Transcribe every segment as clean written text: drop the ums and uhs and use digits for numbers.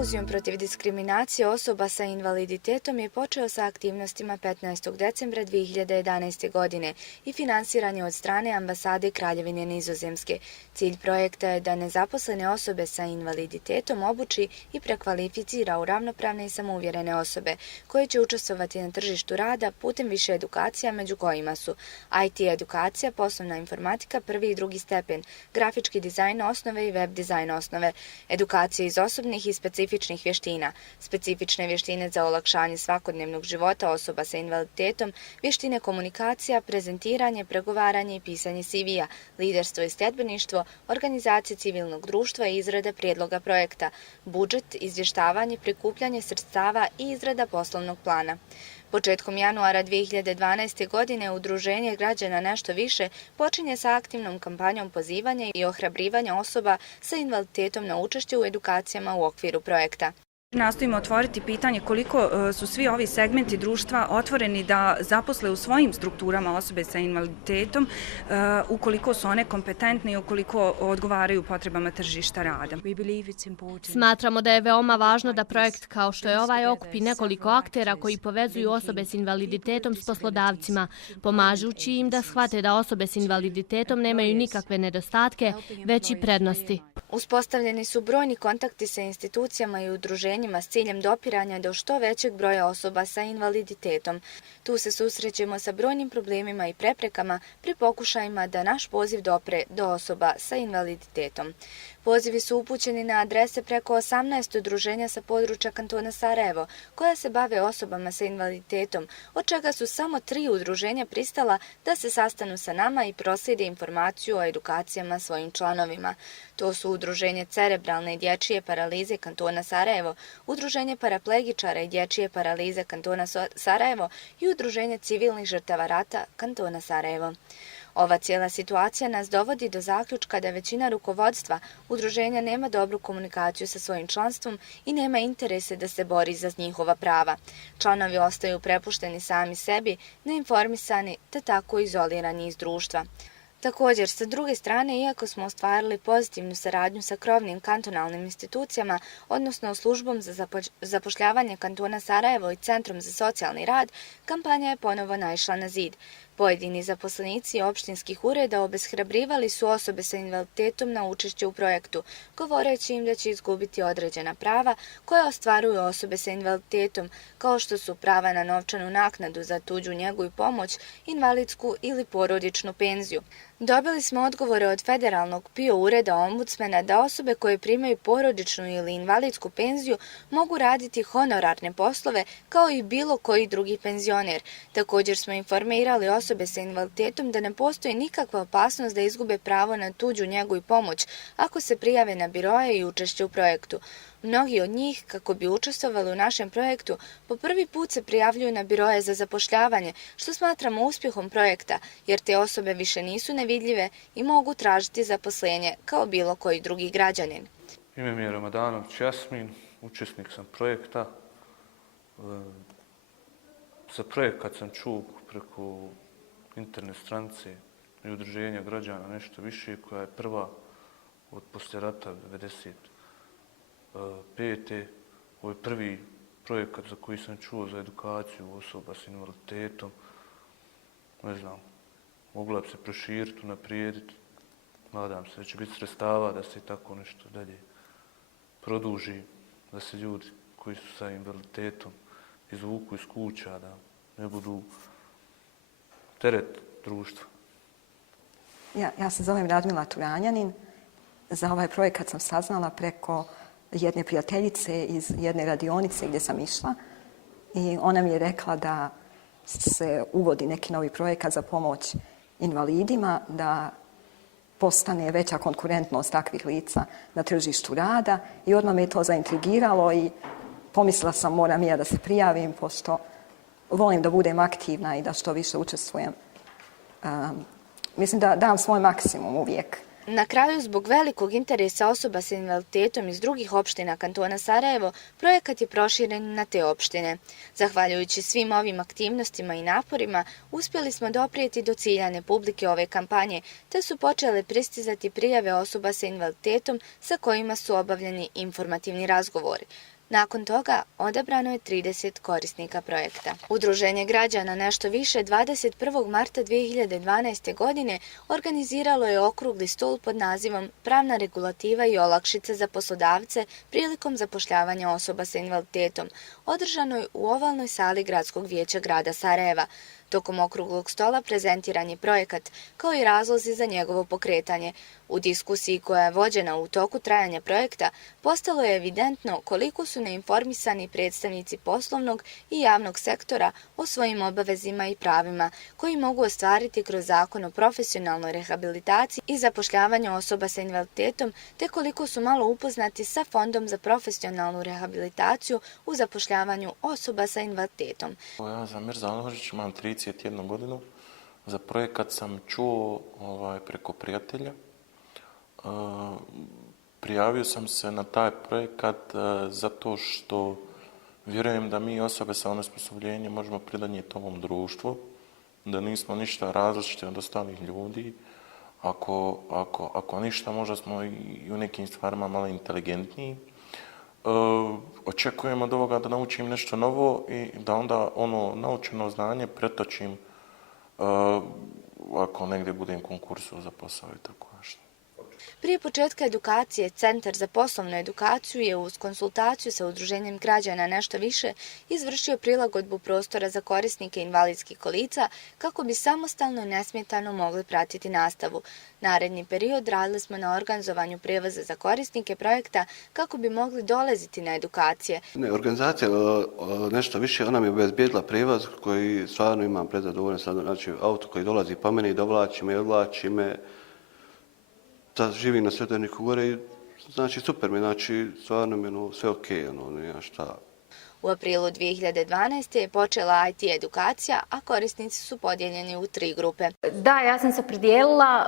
Simfuzijum protiv diskriminacije osoba sa invaliditetom je počeo sa aktivnostima 15. decembra 2011. godine i finansiran je od strane ambasade Kraljevine Nizozemske. Cilj projekta je da nezaposlene osobe sa invaliditetom obuči i prekvalificira u ravnopravne i samouvjerene osobe koje će učestvovati na tržištu rada putem više edukacija, među kojima su IT edukacija, poslovna informatika, prvi i drugi stepen, grafički dizajn osnove i web dizajn osnove, edukacije iz osobnih i specifičnih vještina, specifične vještine za olakšanje svakodnevnog života osoba sa invaliditetom, vještine komunikacija, prezentiranje, pregovaranje i pisanje CV-a, liderstvo i sljedbeništvo, organizacije civilnog društva i izrada prijedloga projekta, budžet, izvještavanje, prikupljanje sredstava i izrada poslovnog plana. Početkom januara 2012. godine Udruženje građana Nešto više počinje sa aktivnom kampanjom pozivanja i ohrabrivanja osoba sa invaliditetom na učešće u edukacijama u okviru projekta. Nastojimo otvoriti pitanje koliko su svi ovi segmenti društva otvoreni da zaposle u svojim strukturama osobe sa invaliditetom, ukoliko su one kompetentne i ukoliko odgovaraju potrebama tržišta rada. Smatramo da je veoma važno da projekt kao što je ovaj okupi nekoliko aktera koji povezuju osobe s invaliditetom s poslodavcima, pomažući im da shvate da osobe s invaliditetom nemaju nikakve nedostatke, već i prednosti. Uspostavljeni su brojni kontakti sa institucijama i udruženjima s ciljem dopiranja do što većeg broja osoba sa invaliditetom. Tu se susrećemo sa brojnim problemima i preprekama pri pokušajima da naš poziv dopre do osoba sa invaliditetom. Pozivi su upućeni na adrese preko 18 udruženja sa područja kantona Sarajevo, koja se bave osobama sa invaliditetom, od čega su samo 3 udruženja pristala da se sastanu sa nama i proslijede informaciju o edukacijama svojim članovima. To su Udruženje cerebralne i dječje paralize kantona Sarajevo, Udruženje paraplegičara i dječje paralize kantona Sarajevo i Udruženje civilnih žrtava rata kantona Sarajevo. Ova cijela situacija nas dovodi do zaključka da većina rukovodstva udruženja nema dobru komunikaciju sa svojim članstvom i nema interese da se bori za njihova prava. Članovi ostaju prepušteni sami sebi, neinformisani te tako izolirani iz društva. Također, sa druge strane, iako smo ostvarili pozitivnu saradnju sa krovnim kantonalnim institucijama, odnosno službom za zapošljavanje kantona Sarajevo i Centrom za socijalni rad, kampanja je ponovo naišla na zid. Pojedini zaposlenici opštinskih ureda obeshrabrivali su osobe sa invaliditetom na učešće u projektu, govoreći im da će izgubiti određena prava koja ostvaruju osobe sa invaliditetom, kao što su prava na novčanu naknadu za tuđu njegu i pomoć, invalidsku ili porodičnu penziju. Dobili smo odgovore od Federalnog PIO ureda ombudsmana da osobe koje primaju porodičnu ili invalidsku penziju mogu raditi honorarne poslove kao i bilo koji drugi penzioner. Također smo informirali osobe sa invaliditetom da ne postoji nikakva opasnost da izgube pravo na tuđu njegu i pomoć ako se prijave na biroje i učešće u projektu. Mnogi od njih, kako bi učestvovali u našem projektu, po prvi put se prijavljuju na biroje za zapošljavanje, što smatramo uspjehom projekta, jer te osobe više nisu nevidljive i mogu tražiti zaposlenje kao bilo koji drugi građanin. Ime mi je Ramadanović Jasmin, učesnik sam projekta. Za projekat sam čuo preko internet stranice i udruženja građana Nešto više, koja je prva od poslije rata 1995. Ovo je prvi projekat za koji sam čuo za edukaciju osoba s invaliditetom. Ne znam, mogla bi se proširiti, unaprijediti. Nadam se da će biti sredstava da se tako nešto dalje produži, da se ljudi koji su sa invaliditetom izvuku iz kuća, da ne budu teret društva. Ja se zovem Radmila Turanjanin. Za ovaj projekat sam saznala preko jedne prijateljice iz jedne radionice gdje sam išla i ona mi je rekla da se uvodi neki novi projekat za pomoć invalidima, da postane veća konkurentnost takvih lica na tržištu rada i odmah me je to zaintrigiralo i pomislila sam moram ja da se prijavim pošto volim da budem aktivna i da što više učestvujem. Mislim da dam svoj maksimum uvijek. Na kraju, zbog velikog interesa osoba sa invaliditetom iz drugih opština kantona Sarajevo, projekat je proširen na te opštine. Zahvaljujući svim ovim aktivnostima i naporima, uspjeli smo doprijeti do ciljane publike ove kampanje, te su počele pristizati prijave osoba sa invaliditetom sa kojima su obavljeni informativni razgovori. Nakon toga odabrano je 30 korisnika projekta. Udruženje građana Nešto više 21. marta 2012. godine organiziralo je okrugli stol pod nazivom Pravna regulativa i olakšice za poslodavce prilikom zapošljavanja osoba sa invaliditetom, održanoj u ovalnoj sali Gradskog vijeća grada Sarajeva. Tokom okruglog stola prezentiran je projekat, kao i razlozi za njegovo pokretanje. U diskusiji koja je vođena u toku trajanja projekta, postalo je evidentno koliko su neinformisani predstavnici poslovnog i javnog sektora o svojim obavezima i pravima, koji mogu ostvariti kroz zakon o profesionalnoj rehabilitaciji i zapošljavanju osoba sa invaliditetom, te koliko su malo upoznati sa Fondom za profesionalnu rehabilitaciju u zapošljavanju osoba sa invaliditetom. Ja sam Mirza Alhožić, imam 31 godinu. Za projekat sam čuo preko prijatelja. Prijavio sam se na taj projekat zato što vjerujem da mi osobe sa onesposobljenjem možemo pridonijeti ovom društvu, da nismo ništa različiti od ostalih ljudi. Ako ništa, možda smo i u nekim stvarima malo inteligentniji. Očekujem od ovoga da naučim nešto novo i da onda ono naučeno znanje pretočim ako negdje budem konkursu za posao i tako nešto. Prije početka edukacije, Centar za poslovnu edukaciju je uz konsultaciju sa Udruženjem građana Nešto više izvršio prilagodbu prostora za korisnike invalidskih kolica kako bi samostalno i nesmetano mogli pratiti nastavu. Naredni period radili smo na organizovanju prijevoza za korisnike projekta kako bi mogli dolaziti na edukacije. Organizacija Nešto više, ona mi je obezbijedila prijevoz koji stvarno imam prezadovoljan. Znači, auto koji dolazi po meni, dovlači me i odvlači me. Da živim na Svetoniku gore i znači super mi, znači stvarno mi sve okej, nema šta. U aprilu 2012. je počela IT edukacija, a korisnici su podijeljeni u 3 grupe. Da, ja sam se opredijelila,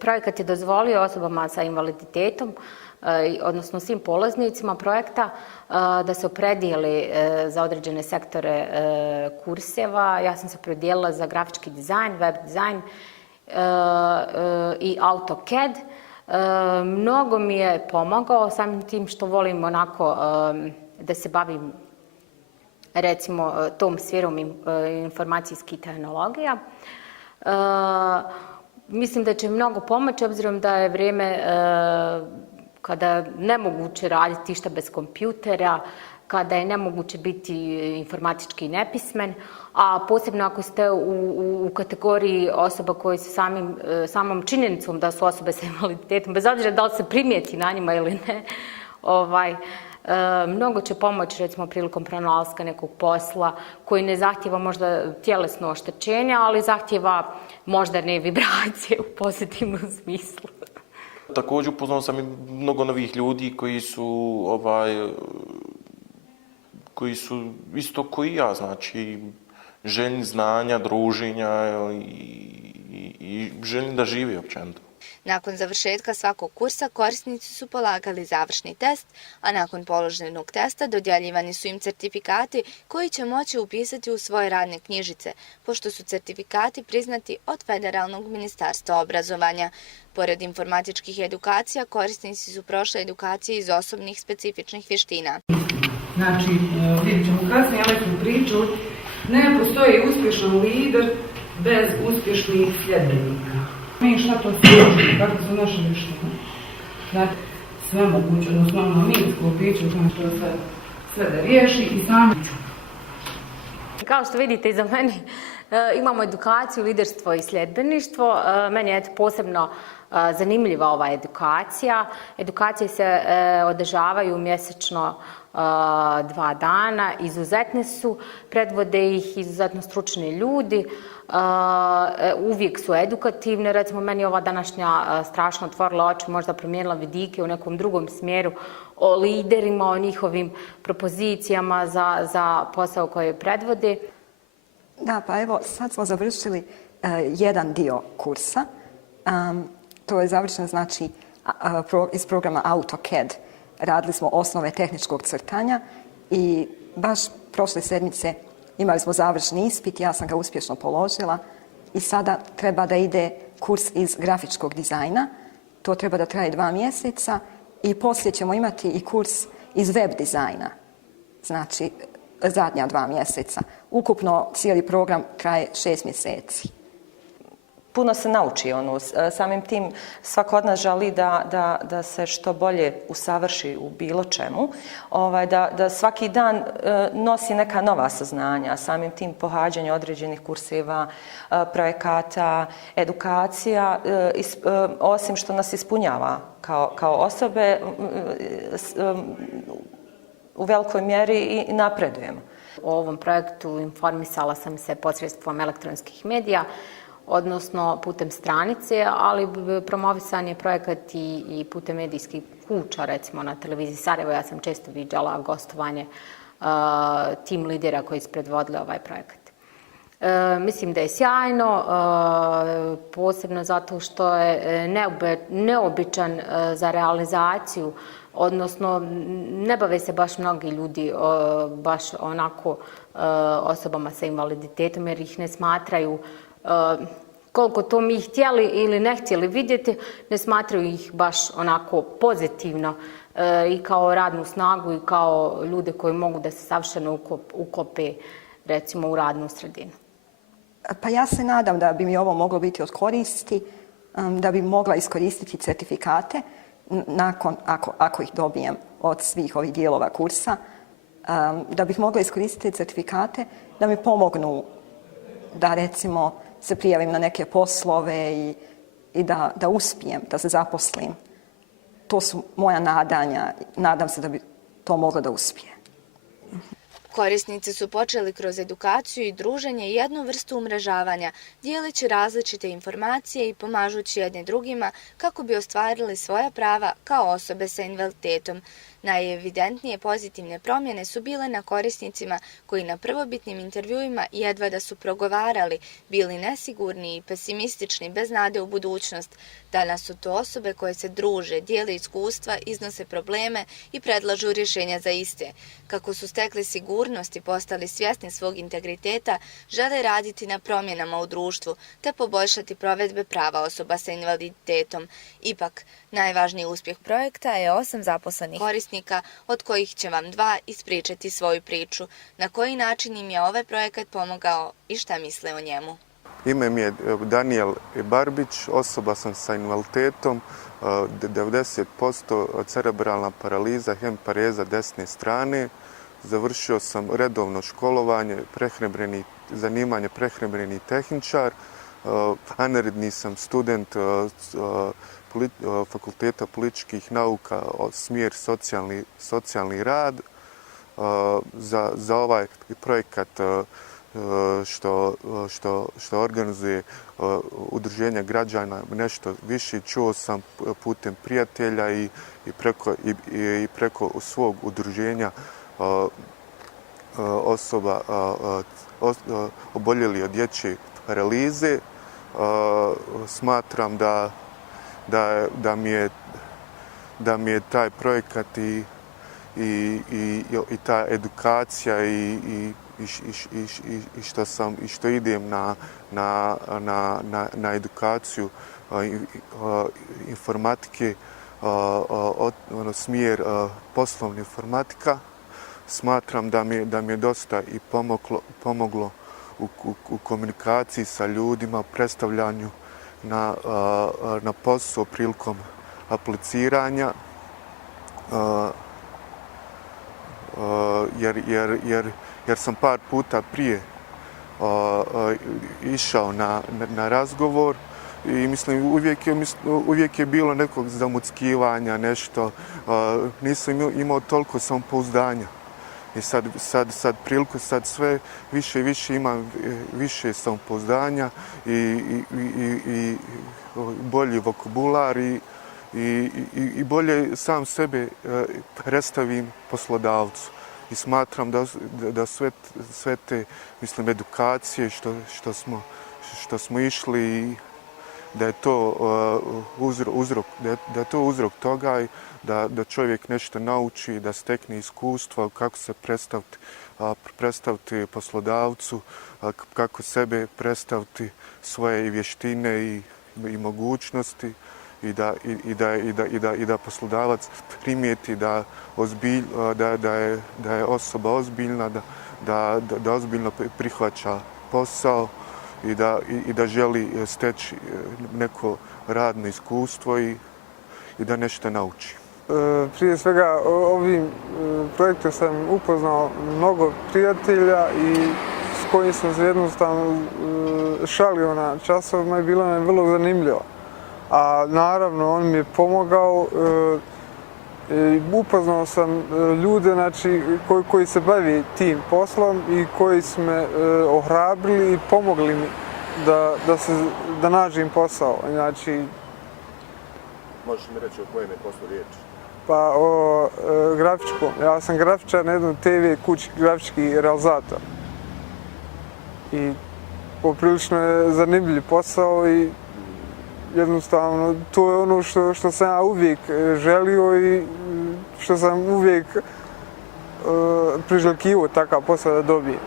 projekat je dozvolio osobama sa invaliditetom, odnosno svim polaznicima projekta, da se opredijeli za određene sektore kurseva. Ja sam se opredijelila za grafički dizajn, web dizajn, i AutoCAD. Mnogo mi je pomogao samim tim što volim onako da se bavim recimo tom sferom informacijskih tehnologija. Mislim da će mnogo pomoći obzirom da je vrijeme kada je nemoguće raditi išta bez kompjutera, kada je nemoguće biti informatički nepismen, a posebno ako ste u kategoriji osoba koji su samom činjenicom da su osobe sa invaliditetom, bez obzira da li se primijeti na njima ili ne, mnogo će pomoći recimo prilikom pronalaska nekog posla koji ne zahtjeva možda tjelesno oštećenje, ali zahtjeva moždane vibracije u pozitivnom smislu. Također upoznao sam i mnogo novih ljudi koji su isto koji ja, znači željni znanja, druženja i željni da živi općenito. Nakon završetka svakog kursa korisnici su polagali završni test, a nakon položenog testa dodjeljivani su im certifikati koji će moći upisati u svoje radne knjižice, pošto su certifikati priznati od Federalnog ministarstva obrazovanja. Pored informatičkih edukacija, korisnici su prošli edukacije iz osobnih specifičnih vještina. Znači, vidjet ćemo kasnije neku priču, ne postoji uspješan lider bez uspješnih sljedbenika. Mi šta to sve, kako su naše vještine? Znači, sve moguće, odnosno minsko piće, znači to sve da riješi i sami ću. Kao što vidite iza mene imamo edukaciju, liderstvo i sljedbeništvo. Meni je posebno zanimljiva ova edukacija. Edukacije se održavaju mjesečno 2 dana, izuzetne su, predvode ih izuzetno stručni ljudi, uvijek su edukativne. Recimo, meni ova današnja strašno otvorila oči, možda promijenila vidike u nekom drugom smjeru o liderima, o njihovim propozicijama za posao koje predvode. Da, pa evo, sad smo završili jedan dio kursa To je završeno, znači, iz programa AutoCAD. Radili smo osnove tehničkog crtanja i baš prošle sedmice imali smo završni ispit, ja sam ga uspješno položila i sada treba da ide kurs iz grafičkog dizajna. To treba da traje 2 mjeseca i poslije ćemo imati i kurs iz web dizajna. Znači, zadnja 2 mjeseca. Ukupno cijeli program traje 6 mjeseci. Puno se nauči, samim tim svako od nas želi da se što bolje usavrši u bilo čemu, da svaki dan nosi neka nova saznanja, samim tim pohađanje određenih kurseva, projekata, edukacija, osim što nas ispunjava kao osobe, u velikoj mjeri i napredujemo. O ovom projektu informisala sam se posredstvom elektronskih medija, odnosno putem stranice, ali promovisan je projekat i putem medijskih kuća, recimo na televiziji Sarajevo. Ja sam često viđala gostovanje tim lidera koji su predvodili ovaj projekat. Mislim da je sjajno, posebno zato što je neobičan za realizaciju, odnosno ne bave se baš mnogi ljudi baš onako osobama sa invaliditetom jer ih ne smatraju, koliko to mi htjeli ili ne htjeli vidjeti, ne smatraju ih baš onako pozitivno i kao radnu snagu i kao ljude koji mogu da se savršeno uklope recimo u radnu sredinu. Pa ja se nadam da bi mi ovo moglo biti od koristi, da bi mogla iskoristiti certifikate nakon, ako ih dobijem od svih ovih dijelova kursa, da bih mogla iskoristiti certifikate da mi pomognu da recimo se prijavim na neke poslove i da uspijem, da se zaposlim. To su moja nadanja. Nadam se da bi to moglo da uspije. Korisnici su počeli kroz edukaciju i druženje jednu vrstu umrežavanja, dijeleći različite informacije i pomažući jedni drugima kako bi ostvarili svoja prava kao osobe sa invaliditetom. Najevidentnije pozitivne promjene su bile na korisnicima koji na prvobitnim intervjuima jedva da su progovarali, bili nesigurni i pesimistični bez nade u budućnost. Danas su to osobe koje se druže, dijele iskustva, iznose probleme i predlažu rješenja za iste. Kako su stekli sigurnost i postali svjesni svog integriteta, žele raditi na promjenama u društvu te poboljšati provedbe prava osoba sa invaliditetom. Ipak, najvažniji uspjeh projekta je 8 zaposlenih korisnika, od kojih će vam 2 ispričati svoju priču. Na koji način im je ovaj projekat pomogao i šta misle o njemu? Ime mi je Daniel Barbić, osoba sam sa invaliditetom, 90% cerebralna paraliza, hemipareza desne strane. Završio sam redovno školovanje, zanimanje prehrambeni tehničar, aneredni sam student Fakulteta političkih nauka, smjer socijalni rad. Za ovaj projekat što organizuje udruženje građana nešto više čuo sam putem prijatelja i preko svog udruženja osoba oboljeli od dječje paralize. Smatram da mi je taj projekat i ta edukacija i što idem na edukaciju informatike, smjer poslovna informatika. Smatram da mi je dosta i pomoglo u komunikaciji sa ljudima, predstavljanju na posao prilikom apliciranja, jer sam par puta prije išao na razgovor i mislim uvijek je bilo nekog zamuckivanja, nešto. Nisam imao toliko samopouzdanja. I sad priliku, sad sve više i više imam više samopouzdanja i bolji vokabular i bolje sam sebe predstavim poslodavcu. I smatram da sve te, mislim, edukacije što smo išli da je to uzrok toga i da čovjek nešto nauči, da stekne iskustva, kako se predstaviti poslodavcu, kako sebe predstaviti, svoje vještine i mogućnosti i da poslodavac primijeti da je osoba ozbiljna, da ozbiljno prihvaća posao i da želi steći neko radno iskustvo i da nešto nauči. Prije svega ovim projektom sam upoznao mnogo prijatelja i s kojim sam se jednostavno šalio na časovima i bilo nam je vrlo zanimljivo. A naravno on mi je pomogao, upoznao sam ljude koji se bavi tim poslom i koji su me ohrabrili i pomogli mi da nađem posao. Možeš mi reći o kojem je poslu riječ? Pa o grafičkom. Ja sam grafičar na jednom TV kući, grafički realizator. I poprilično je zanimljiv posao i jednostavno to je ono što sam ja uvijek želio i što sam uvijek priželjkivao takav posao da dobijem.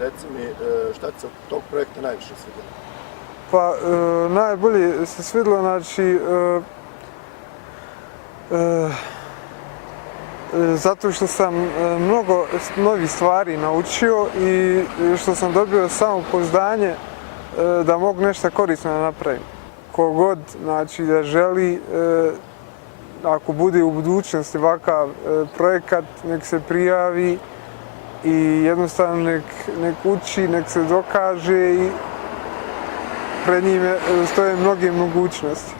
Reci mi, šta ti se od tog projekta najviše svidjelo? Pa najbolje se svidjelo, zato što sam mnogo novih stvari naučio i što sam dobio samopouzdanje da mogu nešto korisno da napravim. Kogod da želi, ako bude u budućnosti ovakav projekat, nek se prijavi i jednostavno nek uči, nek se dokaže i pred njime stoje mnoge mogućnosti.